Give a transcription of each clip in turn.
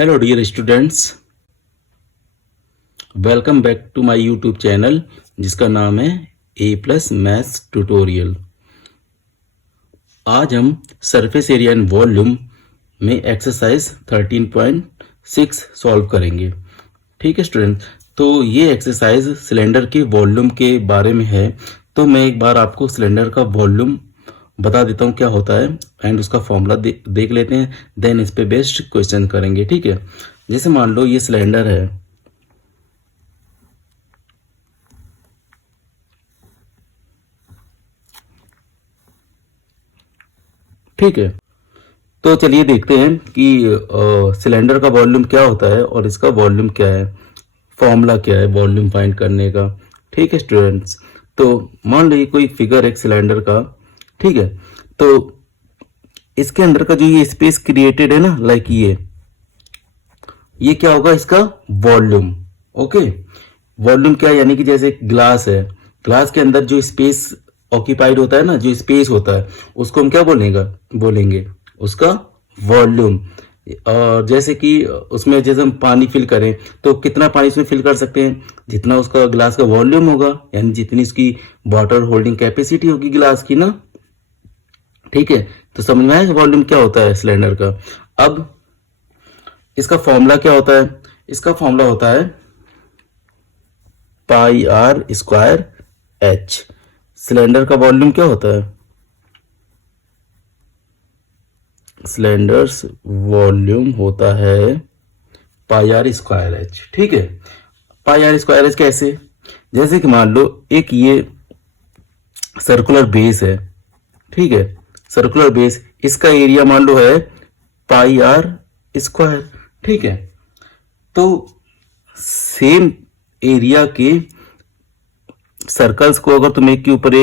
Hello dear students, welcome back to my YouTube channel जिसका नाम है A+ मैथ्स ट्यूटोरियल। आज हम सरफेस एरिया एंड वॉल्यूम में एक्सरसाइज 13.6 सॉल्व करेंगे। ठीक है स्टूडेंट, तो ये एक्सरसाइज सिलेंडर के वॉल्यूम के बारे में है। तो मैं एक बार आपको सिलेंडर का वॉल्यूम बता देता हूँ क्या होता है एंड उसका फॉर्मूला देख लेते हैं, देन इस पे बेस्ड क्वेश्चन करेंगे। ठीक है, जैसे मान लो ये सिलेंडर है, ठीक है। तो चलिए देखते हैं कि सिलेंडर का वॉल्यूम क्या होता है और इसका वॉल्यूम क्या है, फॉर्मूला क्या है वॉल्यूम फाइंड करने का। ठीक है स्टूडेंट्स, तो मान लीजिए कोई फिगर एक सिलेंडर का, ठीक है। तो इसके अंदर का जो ये स्पेस क्रिएटेड है ना, लाइक ये क्या होगा, इसका वॉल्यूम। ओके, वॉल्यूम क्या है, यानी कि जैसे ग्लास है, ग्लास के अंदर जो स्पेस ऑक्यूपाइड होता है ना, जो स्पेस होता है उसको हम क्या बोलेंगे उसका वॉल्यूम। और जैसे कि उसमें जैसे हम पानी फिल करें तो कितना पानी उसमें फिल कर सकते हैं, जितना उसका ग्लास का वॉल्यूम होगा, यानी जितनी उसकी वाटर होल्डिंग कैपेसिटी होगी ग्लास की ना। ठीक है, तो समझ में आया वॉल्यूम क्या होता है सिलेंडर का। अब इसका फॉर्मूला क्या होता है, इसका फॉर्मूला होता है pi R square H. Cylinder का वॉल्यूम क्या होता है, सिलेंडर्स वॉल्यूम होता है पाई आर स्क्वायर एच। ठीक है, पाई आर स्क्वायर एच कैसे, जैसे कि मान लो एक ये सर्कुलर बेस है, ठीक है, सर्कुलर बेस, इसका एरिया मान लो है पाई आर स्क्वायर। ठीक है, तो सेम एरिया के सर्कल्स को अगर तुम एक के ऊपर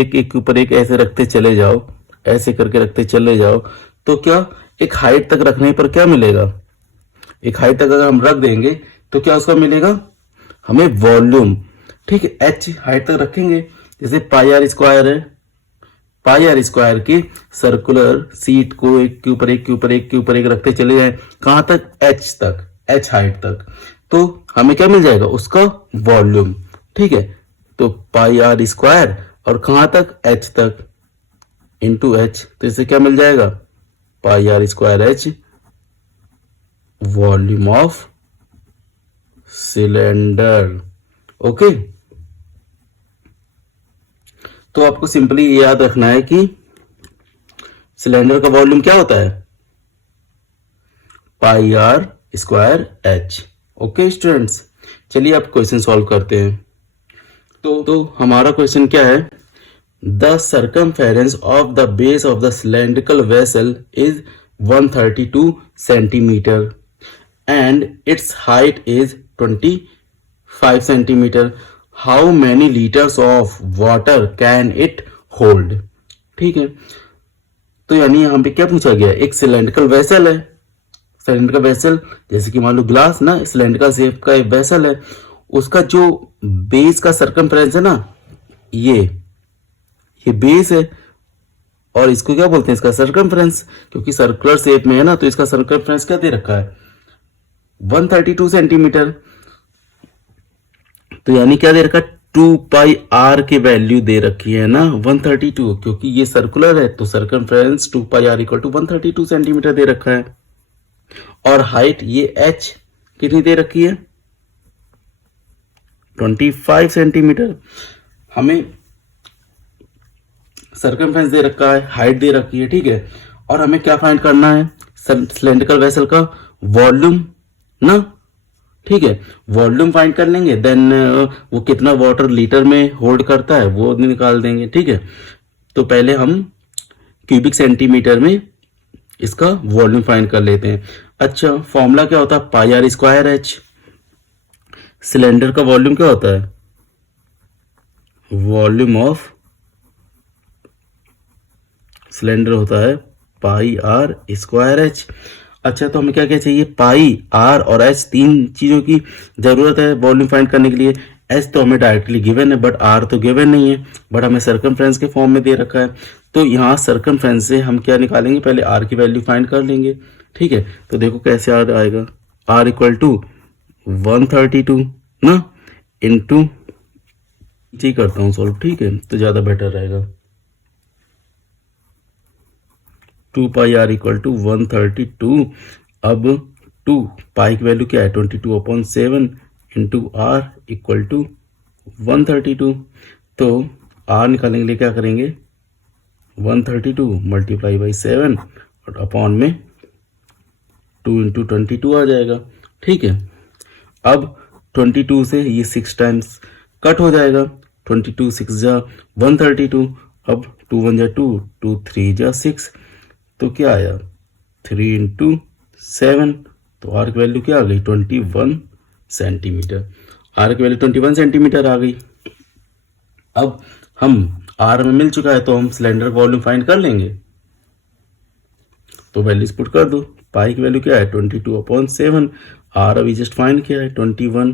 एक ऐसे रखते चले जाओ, ऐसे करके रखते चले जाओ, तो क्या एक हाइट तक रखने पर क्या मिलेगा, एक हाइट तक अगर हम रख देंगे तो क्या उसका मिलेगा हमें वॉल्यूम। ठीक है, एच हाइट तक रखेंगे, जैसे पाई आर स्क्वायर है, पाई आर स्क्वायर की सर्कुलर सीट को एक के ऊपर एक रखते चले जाए, कहां तक, एच तक, एच हाइट तक, तो हमें क्या मिल जाएगा उसका वॉल्यूम। ठीक है, तो पाई आर स्क्वायर और कहां तक, एच तक, इंटू एच, तो इसे क्या मिल जाएगा, pi R square H volume of cylinder. Okay, तो आपको सिंपली ये याद रखना है कि सिलेंडर का वॉल्यूम क्या होता है, pi R square H. Okay students, चलिए आप क्वेश्चन सॉल्व करते हैं। तो हमारा क्वेश्चन क्या है, the circumference of the base of the cylindrical vessel is 132 centimetre and it's height is 25 centimetre. How many litres of water can it hold. ठीक है, तो यानी यहां पे क्या पूछा गया, एक सिलेंड्रिकल वेसल है, सिलेंड्रिकल वेसल जैसे कि मान लो ग्लास ना, सिलेंड्रिकल शेप का एक वेसल है, उसका जो बेस का सर्कमफ्रेंस है ना, ये बेस है, और इसको क्या बोलते हैं, इसका सर्कमफ्रेंस, क्योंकि सर्कुलर शेप में है ना, तो इसका सर्कमफ्रेंस क्या दे रखा है 132 सेंटीमीटर। तो यानी क्या दे रखा है, 2 पाई आर की वैल्यू दे रखी है ना 132, क्योंकि ये सर्कुलर है तो circumference 2 pi R equal to 132 centimetre दे रखा है। और हाइट ये एच कितनी दे रखी है 25 सेंटीमीटर। हमें सर्कमफ्रेंस दे रखा है, हाइट दे रखी है, ठीक है, और हमें क्या फाइंड करना है, सिलेंड्रिकल वेसल का वॉल्यूम ना। ठीक है, वॉल्यूम फाइंड कर लेंगे, देन वो कितना वाटर लीटर में होल्ड करता है वो निकाल देंगे। ठीक है, तो पहले हम क्यूबिक सेंटीमीटर में इसका वॉल्यूम फाइंड कर लेते हैं। अच्छा, फॉर्मूला क्या होता है, pi R square H. Cylinder का वॉल्यूम क्या होता है, वॉल्यूम ऑफ सिलेंडर होता है पाई आर स्क्वायर एच। अच्छा, तो हमें क्या क्या चाहिए, पाई आर और एच, तीन चीजों की जरूरत है वॉल्यूम फाइंड करने के लिए। एच तो हमें डायरेक्टली गिवन है, बट आर तो गिवन नहीं है, बट हमें सर्कमफ्रेंस के फॉर्म में दे रखा है। तो यहाँ सर्कमफ्रेंस से हम क्या निकालेंगे, पहले आर की वैल्यू फाइंड कर लेंगे। ठीक है, तो देखो कैसे आर आएगा, आर इक्वल टू 132 ना, इंटू जी करता हूँ सॉल्व, ठीक है, तो ज़्यादा बेटर रहेगा। 2 पाई आर इक्वल टू 132। अब 2 पाई की वैल्यू क्या है 22/7 इंटू आर इक्वल टू 132। तो आर निकालने के लिए क्या करेंगे 132 मल्टीप्लाई बाई 7 और अपॉन में 2 इंटू 22 आ जाएगा, ठीक है। अब 22 से ये 6 टाइम्स कट हो जाएगा, 22 6 जा 132। अब 2 1 जा 2, 2 3 जा 6, तो क्या आया 3 इंटू 7। तो आर की वैल्यू क्या आ गई 21 सेंटीमीटर। आर की वैल्यू 21 सेंटीमीटर आ गई। अब हम आर में मिल चुका है तो हम सिलेंडर का वॉल्यूम फाइंड कर लेंगे। तो वैल्यूज पुट कर दो। पाई की वैल्यू क्या है 22/7, आर अभी जस्ट फाइंड किया है 21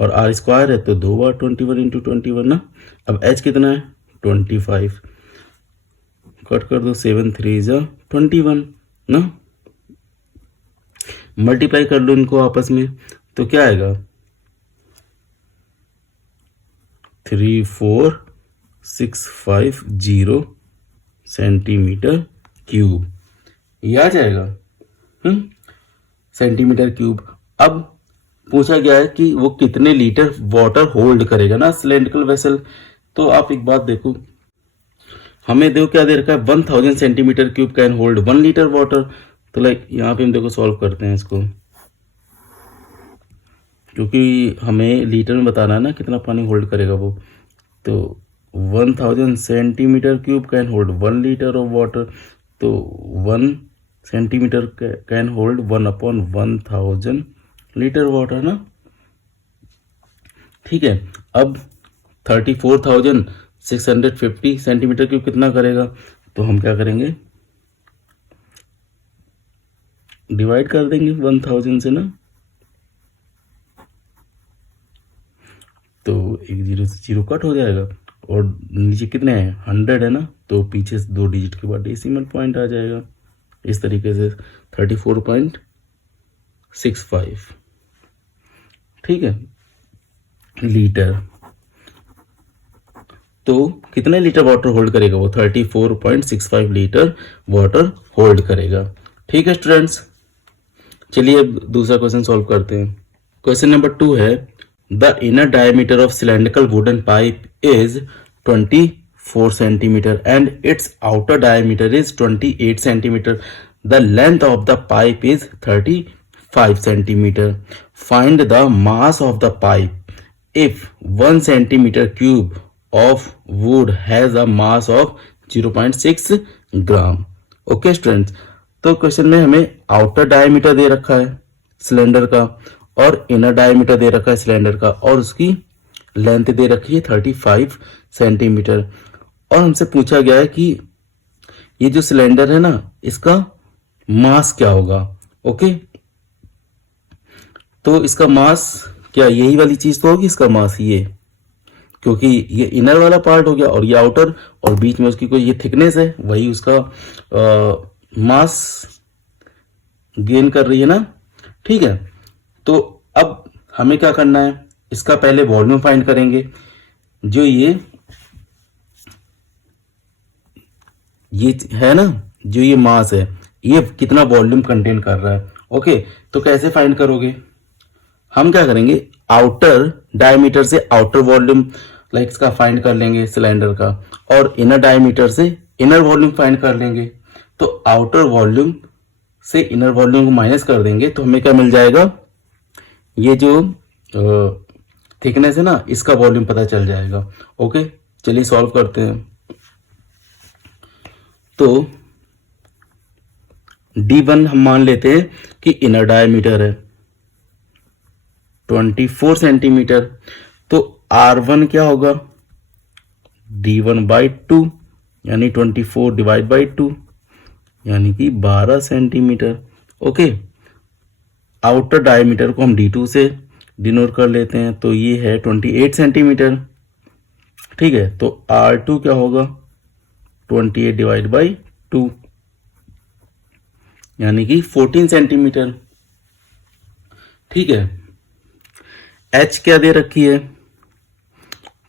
और आर स्क्वायर है तो 2 बार 21 इंटू 21 ना। अब एच कितना है 25, कट कर दो 7 3 जा 21 ना, मल्टीप्लाई कर लो इनको आपस में तो क्या आएगा 34,650 सेंटीमीटर क्यूब, ये आ जाएगा सेंटीमीटर क्यूब। अब पूछा गया है कि वो कितने लीटर वाटर होल्ड करेगा ना सिलेंड्रिकल वेसल। तो आप एक बात देखो, हमें देखो क्या दे रखा है 1000 centimetre cube can hold 1 litre water. तो लाइक यहाँ पे हम देखो सॉल्व करते हैं इसको, क्योंकि हमें लीटर में बताना है ना कितना पानी होल्ड करेगा वो। तो 1000 centimetre cube can hold 1 litre of water, तो 1 centimetre can hold 1/1000 litre water ना, ठीक है। अब 34,650 सेंटीमीटर क्यूब कितना करेगा, तो हम क्या करेंगे डिवाइड कर देंगे 1000 से ना, तो एक जीरो से जीरो कट हो जाएगा और नीचे कितने हैं 100 है ना, तो पीछे से 2 डिजिट के बाद डेसिमल पॉइंट आ जाएगा। इस तरीके से 34.65, ठीक है, लीटर। तो कितने लीटर वाटर होल्ड करेगा वो 34.65 लीटर वाटर होल्ड करेगा, ठीक है स्टूडेंट्स। चलिए अब दूसरा क्वेश्चन सॉल्व करते हैं। क्वेश्चन नंबर 2 है the inner diameter of cylindrical wooden pipe is 24 centimeter and its outer diameter is 28 centimeter. The length of the pipe is 35 centimeter. Find the mass of the pipe if 1 centimeter cube of wood has a mass of 0.6 gram. Okay students, तो question में हमें outer diameter दे रखा है cylinder का और inner diameter दे रखा है cylinder का और उसकी लेंथ दे रखी है 35 सेंटीमीटर। और हमसे पूछा गया है कि ये जो सिलेंडर है ना इसका मास क्या होगा। ओके, तो इसका मास क्या यही वाली चीज तो होगी इसका मास, ये क्योंकि ये इनर वाला पार्ट हो गया और ये आउटर और बीच में उसकी कोई ये थिकनेस है, वही उसका मास गेन कर रही है ना, ठीक है। तो अब हमें क्या करना है, इसका पहले वॉल्यूम फाइंड करेंगे। जो ये है ना, जो ये मास है ये कितना वॉल्यूम कंटेन कर रहा है। ओके, तो कैसे फाइंड करोगे, हम क्या करेंगे आउटर डायमीटर से आउटर वॉल्यूम लाइक इसका फाइंड कर लेंगे सिलेंडर का, और इनर डायमीटर से इनर वॉल्यूम फाइंड कर लेंगे। तो आउटर वॉल्यूम से इनर वॉल्यूम को माइनस कर देंगे तो हमें क्या मिल जाएगा, ये जो थिकनेस है ना इसका वॉल्यूम पता चल जाएगा। ओके, चलिए सॉल्व करते हैं। तो D1 हम मान लेते हैं कि इनर डायमीटर है 24 सेंटीमीटर, तो R1 क्या होगा D1/2 यानी 24 डिवाइड बाई 2 यानी कि 12 सेंटीमीटर। ओके, आउटर डायमीटर को हम D2 से डिनोट कर लेते हैं, तो ये है 28 सेंटीमीटर, ठीक है। तो R2 क्या होगा 28 डिवाइड बाई 2 यानी कि 14 सेंटीमीटर। ठीक है। एच क्या दे रखी है,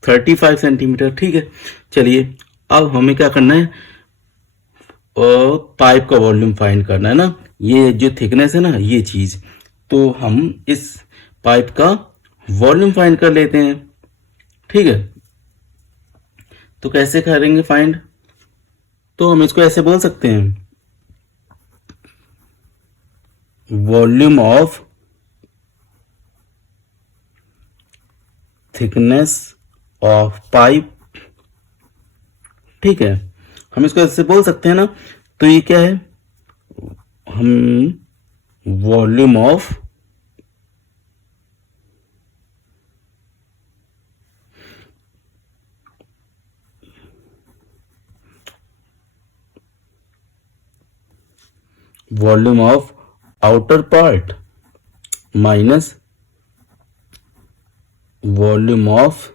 35 सेंटीमीटर। ठीक है, चलिए अब हमें क्या करना है, पाइप का वॉल्यूम फाइंड करना है ना। ये जो थिकनेस है ना, ये चीज, तो हम इस पाइप का वॉल्यूम फाइंड कर लेते हैं। ठीक है, तो कैसे करेंगे फाइंड, तो हम इसको ऐसे बोल सकते हैं, volume of thickness of pipe. ठीक है, हम इसको ऐसे बोल सकते हैं ना। तो ये क्या है, हम volume of outer part minus volume of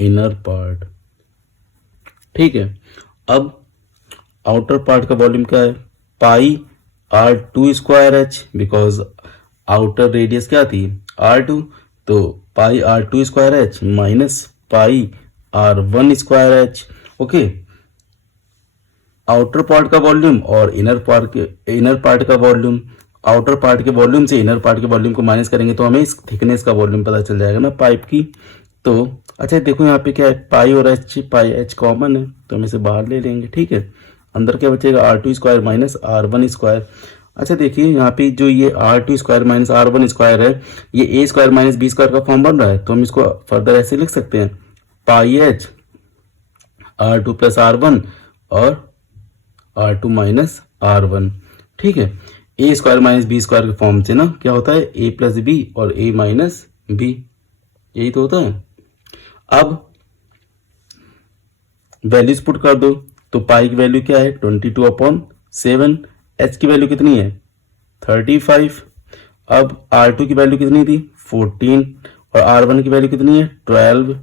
inner part. ठीक है, अब आउटर पार्ट का वॉल्यूम क्या है, पाई r2 square h, because outer radius क्या थी r2, तो पाई r2 square h minus pi r1 square h। Okay, outer part का वॉल्यूम और इनर पार्ट का वॉल्यूम, आउटर पार्ट के वॉल्यूम से इनर पार्ट के वॉल्यूम को माइनस करेंगे तो हमें इस थिकनेस का वॉल्यूम पता चल जाएगा ना पाइप की। तो अच्छा देखो यहाँ पे क्या है, पाई और एच, पाई एच कॉमन है तो हम इसे बाहर ले लेंगे। ठीक है, अंदर क्या बचेगा, r2 square minus r1 square. अच्छा देखिए यहाँ पे जो ये r2 square minus r1 square है, ये a square minus b square का फॉर्म बन रहा है, तो हम इसको फर्दर ऐसे लिख सकते हैं, पाई एच r2 प्लस r1 और r2 माइनस r1। ठीक है, a square minus B square के फॉर्म से ना क्या होता है, a प्लस बी और a माइनस बी, यही तो होता है। अब वैल्यूज पुट कर दो, तो पाई की वैल्यू क्या है 22/7, एच की वैल्यू कितनी है 35, अब r2 की वैल्यू कितनी थी 14 और r1 की वैल्यू कितनी है 12।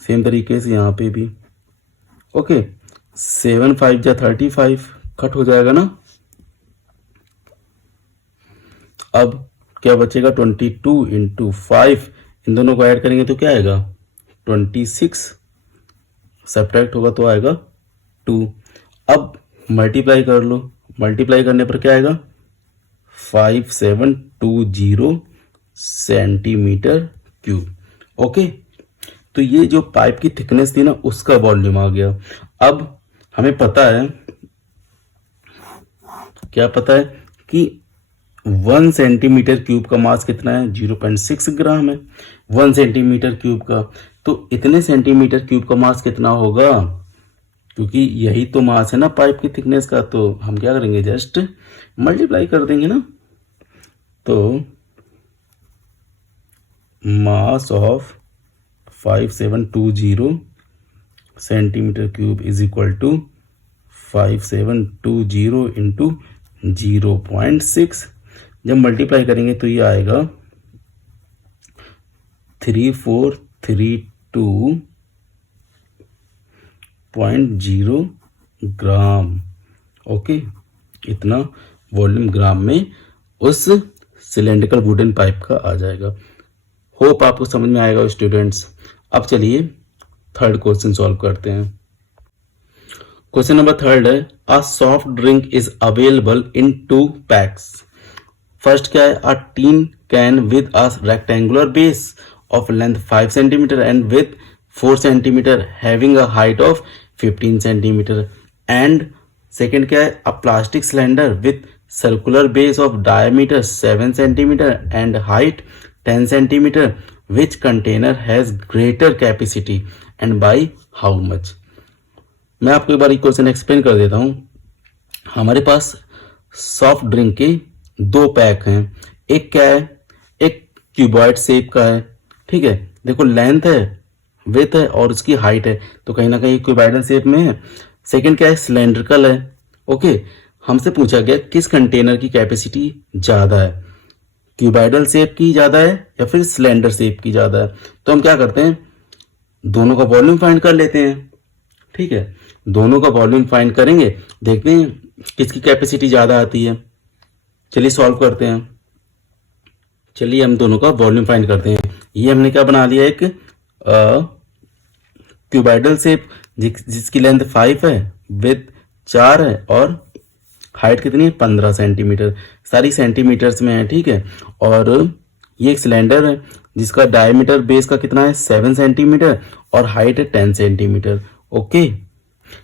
सेम तरीके से यहाँ पे भी। ओके, 7 5 जा 35, कट हो जाएगा ना। अब क्या बचेगा 22 इंटू 5, इन दोनों को ऐड करेंगे तो क्या आएगा 26, सब्ट्रैक्ट होगा तो आएगा 2। अब मल्टीप्लाई कर लो, मल्टीप्लाई करने पर क्या आएगा 5720 सेंटीमीटर क्यूब। ओके, तो ये जो पाइप की थिकनेस थी ना उसका वॉल्यूम आ गया। अब हमें पता है, क्या पता है कि 1 सेंटीमीटर क्यूब का मास कितना है 0.6 ग्राम है 1 सेंटीमीटर क्यूब का। तो इतने सेंटीमीटर क्यूब का मास कितना होगा, क्योंकि यही तो मास है ना पाइप की थिकनेस का, तो हम क्या करेंगे जस्ट मल्टीप्लाई कर देंगे ना। तो mass of 5720 centimetre cube is equal to 5720 into 0.6। जब मल्टीप्लाई करेंगे तो ये आएगा 3432.0 ग्राम। ओके, इतना वॉल्यूम ग्राम में उस सिलेंड्रिकल वुडन पाइप का आ जाएगा। होप आपको समझ में आएगा स्टूडेंट्स। अब चलिए थर्ड क्वेश्चन सॉल्व करते हैं। क्वेश्चन नंबर थर्ड है, a soft drink is available in 2 packs. First क्या है, a tin can with a rectangular base of length 5 centimeter and width 4 centimeter having a height of 15 centimeter, and second क्या है, a plastic cylinder with circular base of diameter 7 centimeter and height 10 centimeter, which container has greater capacity and by how much। मैं आपको एक बार ये question explain कर देता हूँ। हमारे पास सॉफ्ट ड्रिंक के 2 पैक हैं, एक क्या है, एक क्यूबॉइड शेप का है। ठीक है, देखो लेंथ है, विड्थ है और उसकी हाइट है, तो कहीं ना कहीं क्यूबॉइडल शेप में है। सेकंड क्या है, सिलेंड्रिकल है। ओके, हमसे पूछा गया किस कंटेनर की कैपेसिटी ज्यादा है, क्यूबॉइडल शेप की ज्यादा है या फिर सिलेंडर शेप की ज्यादा है। तो हम क्या करते हैं, दोनों का वॉल्यूम फाइंड कर लेते हैं। ठीक है, दोनों का वॉल्यूम फाइंड करेंगे, देखते हैं किसकी कैपेसिटी ज्यादा आती है। चलिए सॉल्व करते हैं। चलिए हम दोनों का वॉल्यूम फाइंड करते हैं। ये हमने क्या बना लिया, एक क्यूबाइडल शेप जिसकी लेंथ 5 है, विड्थ 4 है और हाइट कितनी है 15 सेंटीमीटर, सारी सेंटीमीटर्स में है, ठीक है। और ये एक सिलेंडर है जिसका डायमीटर बेस का कितना है 7 सेंटीमीटर और हाइट है 10 सेंटीमीटर। ओके,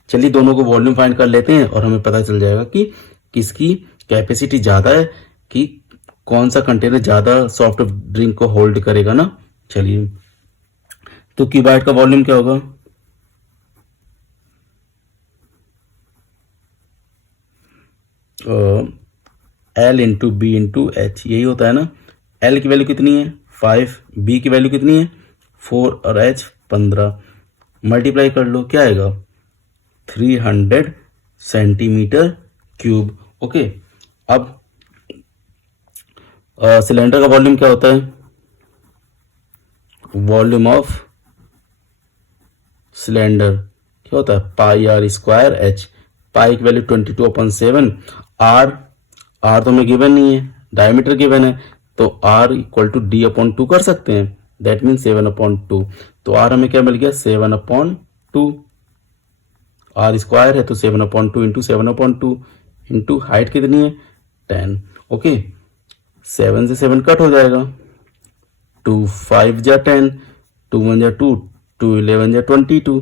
चलिए दोनों को वॉल्यूम फाइंड कर लेते हैं और हमें पता चल जाएगा कि किसकी कैपेसिटी ज़्यादा है, कि कौन सा कंटेनर ज़्यादा सॉफ्ट ड्रिंक को होल्ड करेगा ना। चलिए, तो क्यूबाइड का वॉल्यूम क्या होगा, L into B into H, यही होता है ना। L की वैल्यू कितनी है 5, B की वैल्यू कितनी है 4 और H 15, मल्टीप्लाई कर लो, क्या आएगा 300 सेंटीमीटर क्यूब। ओके, अब सिलेंडर का वॉल्यूम क्या होता है, वॉल्यूम ऑफ सिलेंडर क्या होता है पाई आर स्क्वायर एच। पाई की वैल्यू 22/7, आर तो हमें गिवन नहीं है, डायमीटर गिवन है, तो आर इक्वल टू D/2 कर सकते हैं, दैट मीन 7/2। तो आर हमें क्या मिल गया 7/2, आर स्क्वायर है तो 7/2 इंटू 7/2 इंटू हाइट कितनी है 10। ओके, 7 से 7 कट हो जाएगा, 2 5 जा 10, 2 1 जा 2, 2 11 जा 22,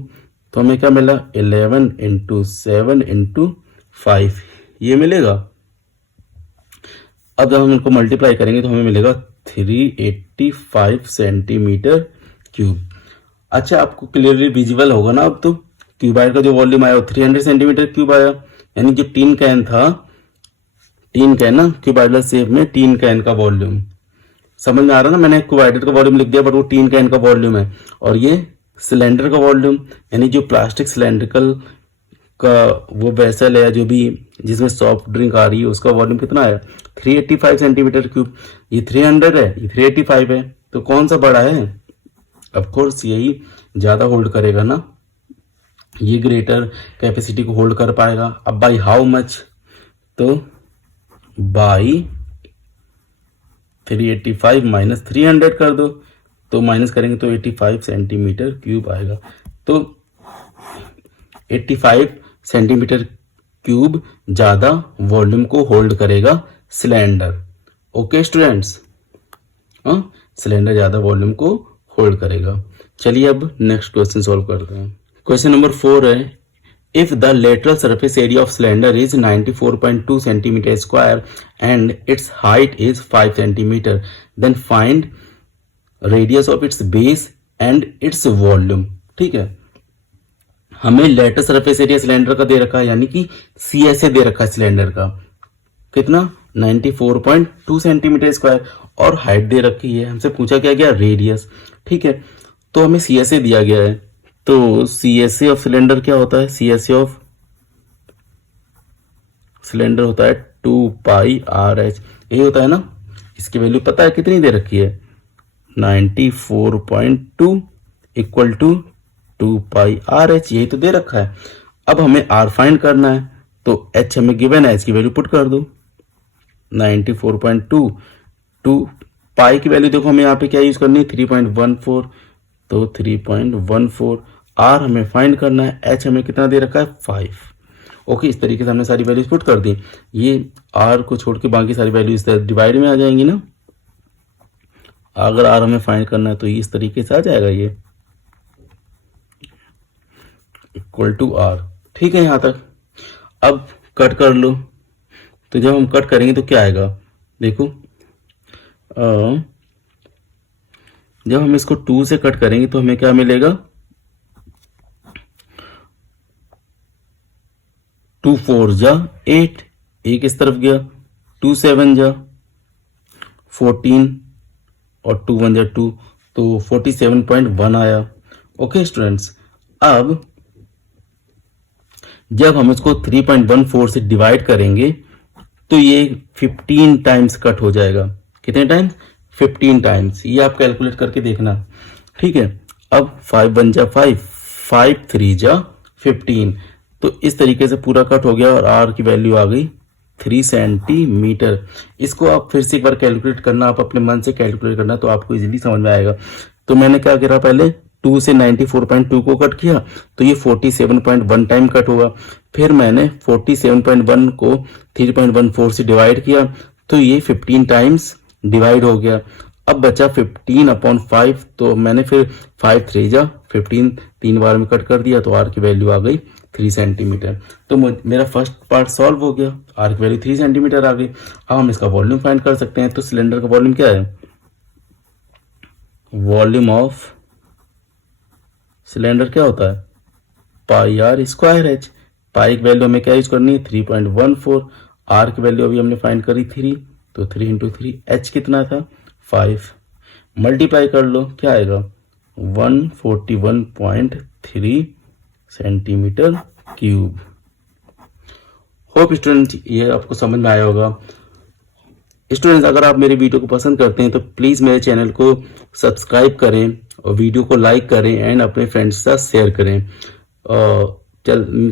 तो हमें क्या मिला 11 इंटू 7 इंटू 5, ये मिलेगा। अब जब हम इनको मल्टीप्लाई करेंगे तो हमें मिलेगा 385 सेंटीमीटर क्यूब। अच्छा, आपको क्लियरली विजिबल होगा ना अब, तो क्यूबाइड का जो वॉल्यूम आया वो 300 सेंटीमीटर क्यूब आया, यानी जो टीन कैन था, टीन कैन ना क्यूबाइडल शेप में, टीन कैन का वॉल्यूम समझ में आ रहा ना, मैंने क्यूबाइडल का वॉल्यूम लिख दिया बट वो टीन कैन का वॉल्यूम है। और ये सिलेंडर का वॉल्यूम, यानी जो प्लास्टिक सिलेंड्रिकल का वो वेसल है जो भी जिसमें सॉफ्ट ड्रिंक आ रही है, उसका वॉल्यूम कितना है 385 सेंटीमीटर क्यूब। ये 300 है, ये 385 है, तो कौन सा बड़ा है, ऑफ कोर्स यही ज़्यादा होल्ड करेगा ना, ये ग्रेटर कैपेसिटी को होल्ड कर पाएगा। अब बाई हाउ मच, तो बाई 385 माइनस 300 कर दो, तो माइनस करेंगे तो 85 सेंटीमीटर क्यूब आएगा। तो 85 सेंटीमीटर क्यूब ज़्यादा वॉल्यूम को होल्ड करेगा सिलेंडर। ओके स्टूडेंट्स, हाँ, सिलेंडर ज़्यादा वॉल्यूम को होल्ड करेगा। चलिए अब नेक्स्ट क्वेश्चन सॉल्व करते हैं। क्वेश्चन नंबर 4 है, if the lateral surface area of cylinder is 94.2 centimeter square and its height is 5 centimeter, then find radius of its base and its volume। ठीक है, हमें लेटर सरफेस एरिया सिलेंडर का दे रखा है, यानी कि CSA दे रखा है सिलेंडर का, कितना 94.2 सेंटीमीटर स्क्वायर, और हाइट दे रखी है, हमसे पूछा क्या गया रेडियस। ठीक है, तो हमें CSA दिया गया है, तो CSA ऑफ सिलेंडर क्या होता है, CSA ऑफ सिलेंडर होता है 2πRH, यही होता है ना। इसकी वैल्यू पता है कितनी दे रखी है 94.2 इक्वल टू 2πRH, यही तो दे रखा है। अब हमें R फाइंड करना है, तो H हमें गिवन है, इसकी वैल्यू पुट कर दो 94.2, 2 पाई की वैल्यू देखो हमें यहाँ पे क्या यूज करनी है 3.14, तो 3.14। R हमें फाइंड करना है, H हमें कितना दे रखा है 5। ओके, इस तरीके से हमने सारी वैल्यूज पुट कर दी। ये R को छोड़ के बाकी सारी वैल्यू इस तरह डिवाइड में आ जाएंगी ना। अगर R हमें फाइंड करना है तो इस तरीके से आ जाएगा, ये इक्वल टू R। ठीक है यहाँ तक। अब कट कर लो, तो जब हम कट करेंगे तो क्या आएगा देखो, जब हम इसको 2 से कट करेंगे तो हमें क्या मिलेगा 2 4 जा 8, एक इस तरफ गया, 2 7 जा 14 और 2 1 जा 2, तो 47.1 आया। ओके स्टूडेंट्स, अब जब हम इसको 3.14 से डिवाइड करेंगे तो ये 15 टाइम्स कट हो जाएगा। कितने टाइम्स 15 टाइम्स, ये आप कैलकुलेट करके देखना। ठीक है, अब 5 1 जा 5, 5 3 जा 15, तो इस तरीके से पूरा कट हो गया और R की वैल्यू आ गई 3 सेंटीमीटर। इसको आप फिर से एक बार कैलकुलेट करना, आप अपने मन से कैलकुलेट करना तो आपको इजीली समझ में आएगा। तो मैंने क्या करा, पहले 2 से 94.2 को कट किया तो ये 47.1 टाइम कट हुआ। फिर मैंने 47.1 को 3.14 से डिवाइड किया तो ये 15 टाइम्स डिवाइड हो गया। अब बचा 15/5, तो मैंने फिर 5 3 जा 15 3 बार में कट कर दिया तो आर की वैल्यू आ गई 3 सेंटीमीटर। तो मेरा फर्स्ट पार्ट सॉल्व हो गया, आर की वैल्यू 3 सेंटीमीटर आ गई। अब हम इसका वॉल्यूम फाइंड कर सकते हैं। तो सिलेंडर का वॉल्यूम क्या है, वॉल्यूम ऑफ सिलेंडर क्या होता है, पाई आर स्क्वायर एच। पाई की वैल्यू हमें क्या यूज करनी है, 3.14। आर की वैल्यू अभी हमने फाइंड करी 3, तो 3 × 3। एच कितना था, 5। मल्टीप्लाई कर लो, क्या आएगा 141.3 सेंटीमीटर क्यूब। होप स्टूडेंट ये आपको समझ में आया होगा। स्टूडेंट्स अगर आप मेरे वीडियो को पसंद करते हैं तो प्लीज़ मेरे चैनल को सब्सक्राइब करें और वीडियो को लाइक करें एंड अपने फ्रेंड्स के साथ शेयर करें।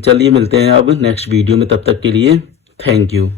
चलिए मिलते हैं अब नेक्स्ट वीडियो में, तब तक के लिए थैंक यू।